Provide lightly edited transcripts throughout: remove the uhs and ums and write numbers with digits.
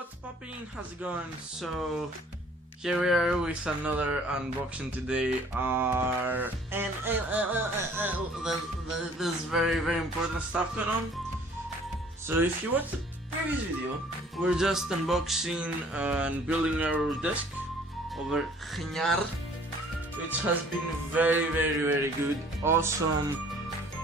what's popping? How's it going? So here we are with another unboxing today. There's very important stuff going on. So if you watched the previous video, we're just unboxing and building our desk over Geniar, which has been very good, awesome,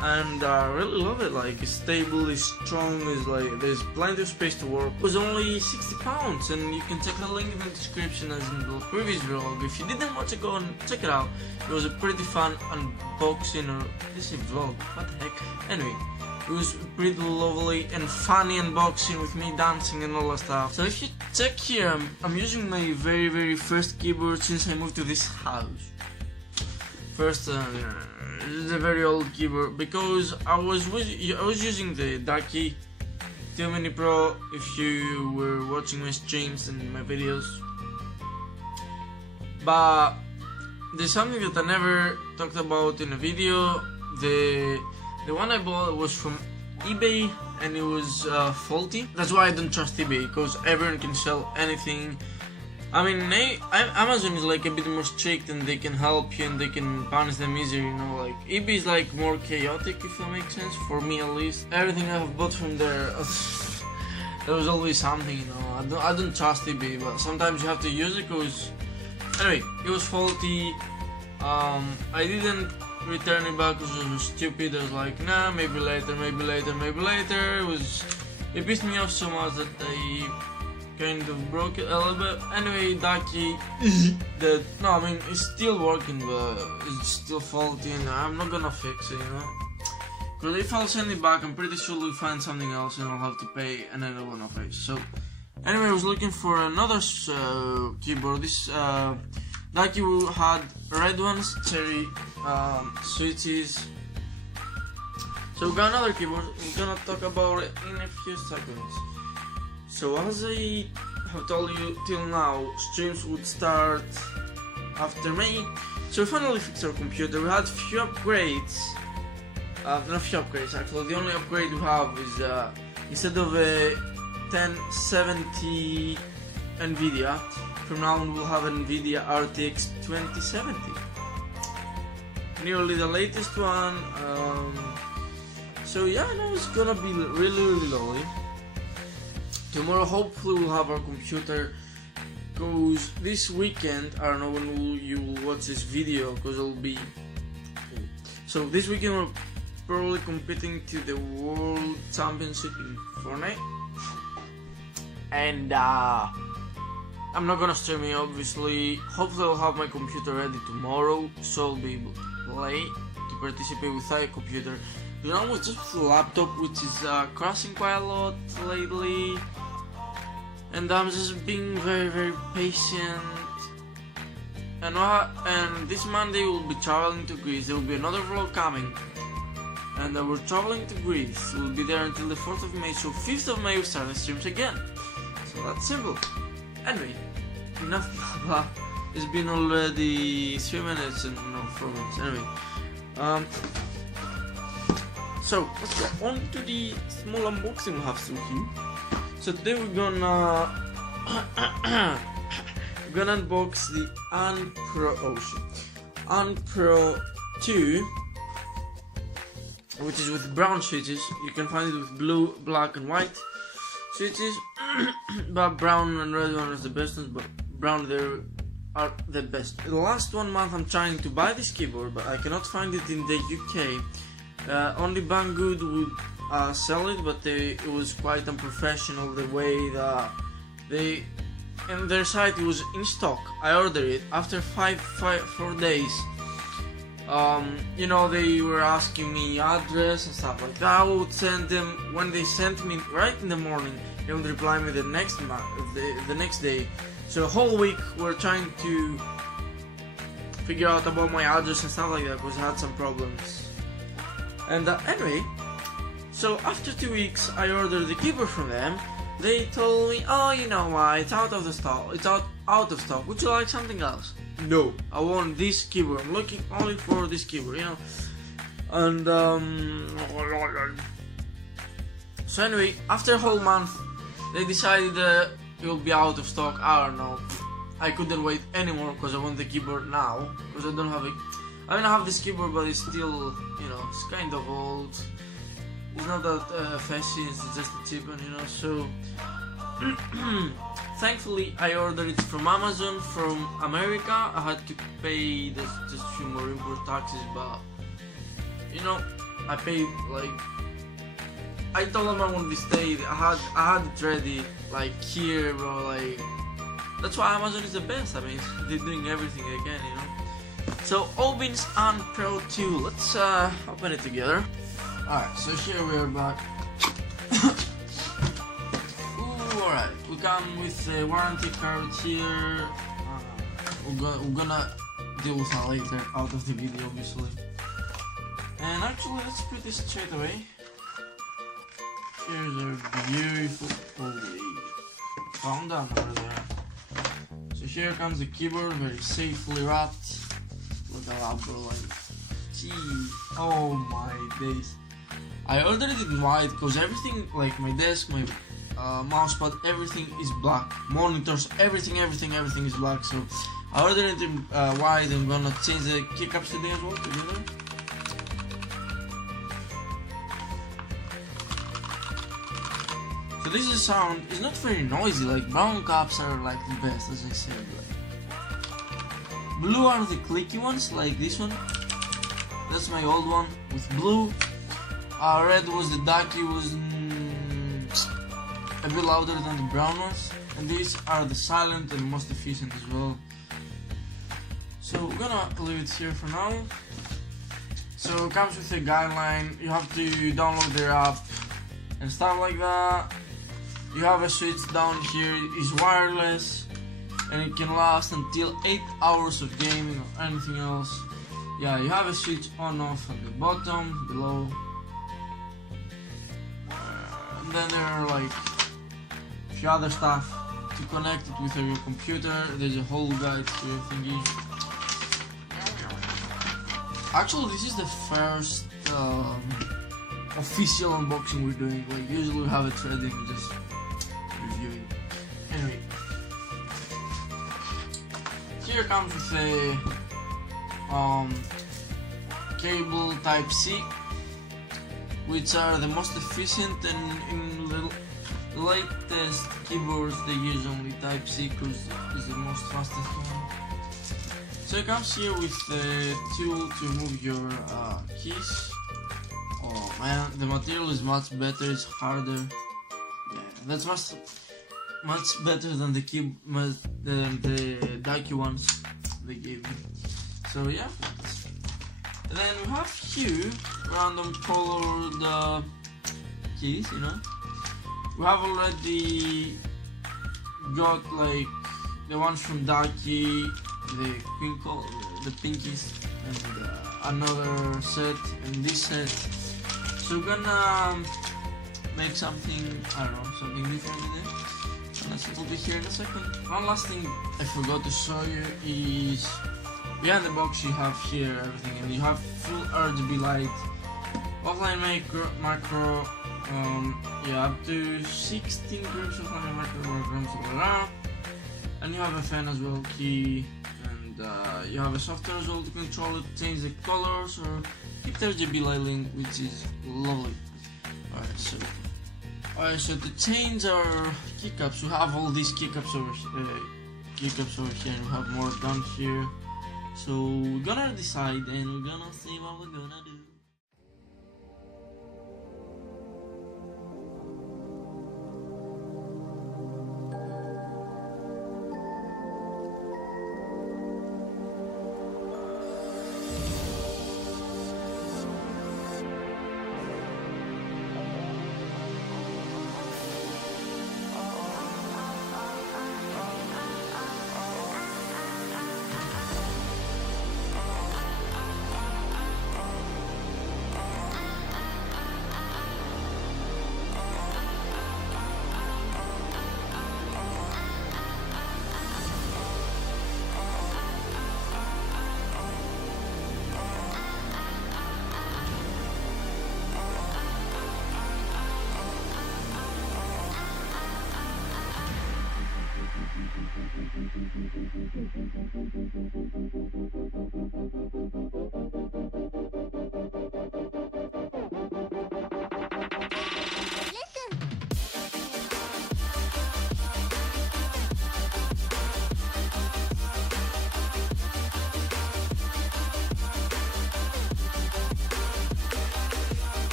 and I really love it. Like, it's stable, it's strong, it's like there's plenty of space to work. It was only £60, and you can check the link in the description as in the previous vlog. If you didn't watch it, go and check it out. It was a pretty fun unboxing, or is it vlog? What the heck? Anyway, it was pretty lovely and funny unboxing with me dancing and all that stuff. So if you check here, I'm using my very first keyboard since I moved to this house. First, this is a very old keyboard because I was using the Darky 2 Mini Pro. If you were watching my streams and my videos, but there's something that I never talked about in a video. The one I bought was from eBay and it was faulty. That's why I don't trust eBay, because everyone can sell anything. I mean, Amazon is like a bit more strict and they can help you and they can punish them easier, you know. Like, eBay is like more chaotic, if that makes sense, for me at least. Everything I've bought from there, there was always something, you know. I don't trust eBay, but sometimes you have to use it because... Anyway, it was faulty. I didn't return it back because it was stupid. I was like, nah, maybe later. It pissed me off so much that I kind of broke it a little bit. Anyway, Darky, no, I mean, it's still working, but it's still faulty and I'm not gonna fix it, you know. Because if I'll send it back, I'm pretty sure we'll find something else and I'll have to pay and I don't wanna pay. So, anyway, I was looking for another keyboard. This Darky had red ones, cherry switches. So we got another keyboard. We're gonna talk about it in a few seconds. So as I have told you till now, streams would start after May. So we finally fixed our computer. We had few upgrades. Not few upgrades actually. The only upgrade we have is instead of a 1070 Nvidia, from now on we'll have an Nvidia RTX 2070. Nearly the latest one. So yeah, I know it's gonna be really lovely. Tomorrow hopefully we'll have our computer, because this weekend, I don't know when you will watch this video, because it'll be... So this weekend we're probably competing to the World Championship in Fortnite. And I'm not gonna stream it obviously. Hopefully I'll have my computer ready tomorrow, so I'll be able to play, to participate without a computer. You know, it's just the laptop, which is crashing quite a lot lately, and I'm just being very patient. And this Monday we'll be traveling to Greece. There will be another vlog coming, and we're traveling to Greece. We'll be there until the 4th of May. So 5th of May we start the streams again. So that's simple. Anyway, enough blah. It's been already 3 minutes and no 4 minutes. Anyway, so let's go on to the small unboxing we have to do. So today we're gonna unbox the Unpro 2, which is with brown switches. You can find it with blue, black and white switches, but brown and red one is the best ones, but brown there are the best. The last 1 month I'm trying to buy this keyboard, but I cannot find it in the UK. Only Banggood would sell it, but it was quite unprofessional the way that they, in their site it was in stock. I ordered it after 4 days. You know, they were asking me address and stuff like that. I would send them. When they sent me right in the morning, they would reply me the next day. So a whole week we're trying to figure out about my address and stuff like that, because I had some problems. And anyway, so after 2 weeks I ordered the keyboard from them. They told me, oh, you know what, it's out of the stock, it's out of stock, would you like something else? No, I want this keyboard, I'm looking only for this keyboard, you know. And so anyway, after a whole month they decided it will be out of stock. I don't know. I couldn't wait anymore because I want the keyboard now. Because I don't have it. I mean, I have this keyboard, but it's still, you know, it's kind of old. It's not that fancy. It's just a cheap one, you know. So thankfully, I ordered it from Amazon from America. I had to pay just a few more import taxes, but you know, I paid like. I told them I want this day. I had it ready like here, bro. Like that's why Amazon is the best. I mean, they're doing everything they can, you know. So Obins and Pro 2. Let's open it together. Alright, so here we are back. Ooh, alright. We come with a warranty card here. We're gonna deal with that later out of the video, obviously. And actually, let's put this straight away. Here's our beautiful. Holy, calm down over there. So here comes the keyboard, very safely wrapped. Look at that, bro. Like, gee, oh my days. I ordered it in white because everything, like my desk, my mousepad, everything is black. Monitors, everything is black. So I ordered it in white. I'm gonna change the keycaps today as well together. So this is the sound. It's not very noisy. Like brown caps are like the best, as I said. Like, blue are the clicky ones, like this one. That's my old one with blue. Red was the darky, was a bit louder than the brown ones. And these are the silent and most efficient as well. So we're gonna leave it here for now. So it comes with a guideline. You have to download their app and stuff like that. You have a switch down here. It's wireless and it can last until 8 hours of gaming or anything else. Yeah, you have a switch on off at the bottom below. And then there are like a few other stuff to connect it with your computer. There's a whole guide to your thingy. Actually, this is the first official unboxing we're doing. Like usually we have it ready and just reviewing. Anyway, here comes with a cable Type C, which are the most efficient, and in the latest keyboards they use only Type C because it's the most fastest one. So it comes here with the tool to remove your keys. Oh man, the material is much better. It's harder. Yeah, that's much better than the Daiki ones they gave me. So yeah. And then we have here random colored keys, you know. We have already got like the ones from Daiki, the the pinkies, and another set, and this set. So we're gonna make something, I don't know, something different today. And it'll be here in a second. One last thing I forgot to show you is behind the box you have here everything, and you have full RGB light, offline macro, yeah, up to 16 groups of offline macro, and you have a fan as well, key, and you have a software as well to control it, change the colors or keep the RGB lighting, which is lovely. Alright, so to change our keycaps, we have all these keycaps over here, and we have more down here. So we're gonna decide and we're gonna see what we're gonna do.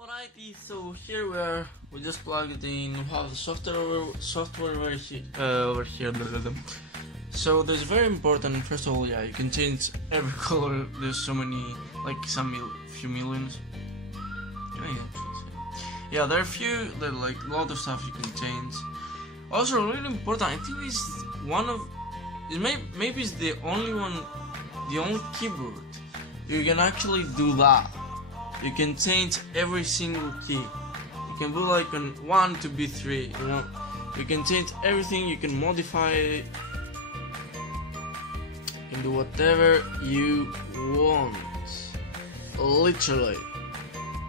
Alrighty, so here we just plugged in. We have the software over here. So there's very important. First of all, yeah, you can change every color. There's so many, like few millions. Yeah, there are like a lot of stuff you can change. Also, really important. I think this is maybe it's the only keyboard you can actually do that. You can change every single key. You can do like an 1 to B3, you know. You can change everything, you can modify it. You can do whatever you want. Literally.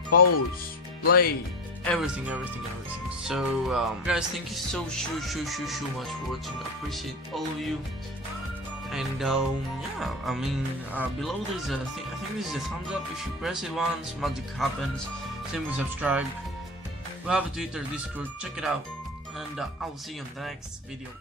Pause, play, everything. So, guys, thank you so much for watching. I appreciate all of you. And yeah, I mean, below there's I think this is a thumbs up. If you press it once, magic happens. Same with subscribe. We have a Twitter, Discord, check it out, and I'll see you in the next video.